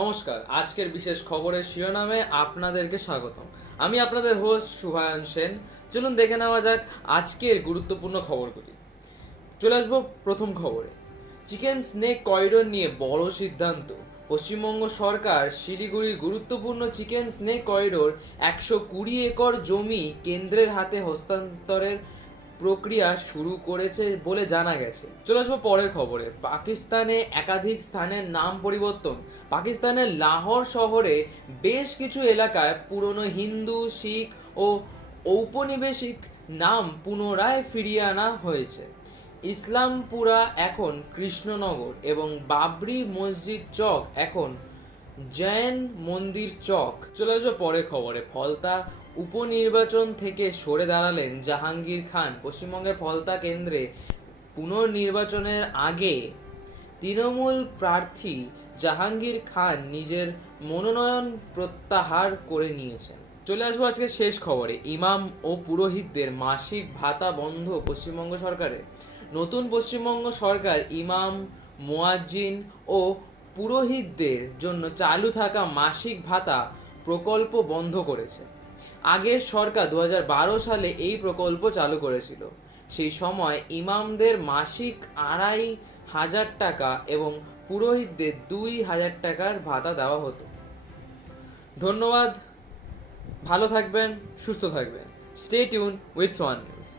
নমস্কার, আজকের বিশেষ খবরের শিরোনামে আপনাদেরকে স্বাগতম। আমি আপনাদের হোস্ট শুভায়ন সেন। চলুন দেখে নেওয়া যাক আজকের গুরুত্বপূর্ণ খবরগুলি। চলে আসবো প্রথম খবরে। চিকেন স্নেক করিডোর নিয়ে বড় সিদ্ধান্ত। পশ্চিমবঙ্গ সরকার শিলিগুড়ির গুরুত্বপূর্ণ চিকেন স্নেক করিডোর 120 একর জমি কেন্দ্রের হাতে হস্তান্তরের প্রক্রিয়া শুরু করেছে বলে জানা গেছে। চলে আসবো পরের খবরে। পাকিস্তানে একাধিক স্থানের নাম পরিবর্তন। পাকিস্তানের লাহোর শহরে বেশ কিছু এলাকায় পুরনো হিন্দু, শিখ ও ঔপনিবেশিক নাম পুনরায় ফিরিয়ে আনা হয়েছে। ইসলামপুরা এখন কৃষ্ণনগর এবং বাবরি মসজিদ চক এখন জৈন মন্দির চক। চলে আসবো পরের খবরে। ফলতা উপনির্বাচন থেকে সরে দাঁড়ালেন জাহাঙ্গীর খান। পশ্চিমবঙ্গের ফলতা কেন্দ্রে পুনর্নির্বাচনের আগে তৃণমূল প্রার্থী জাহাঙ্গীর খান নিজের মনোনয়ন প্রত্যাহার করে নিয়েছেন। চলে আসবো আজকে শেষ খবরে। ইমাম ও পুরোহিতদের মাসিক ভাতা বন্ধ পশ্চিমবঙ্গ সরকারের। নতুন পশ্চিমবঙ্গ সরকার ইমাম, মুয়াজ্জিন ও পুরোহিতদের জন্য চালু থাকা মাসিক ভাতা প্রকল্প বন্ধ করেছে। আগের সরকার 2012 সালে এই প্রকল্প চালু করেছিল। সেই সময় ইমামদের মাসিক 2,500 টাকা এবং পুরোহিতদের 2,000 টাকার ভাতা দেওয়া হতো। ধন্যবাদ, ভালো থাকবেন, সুস্থ থাকবেন। Stay tune with Swan news.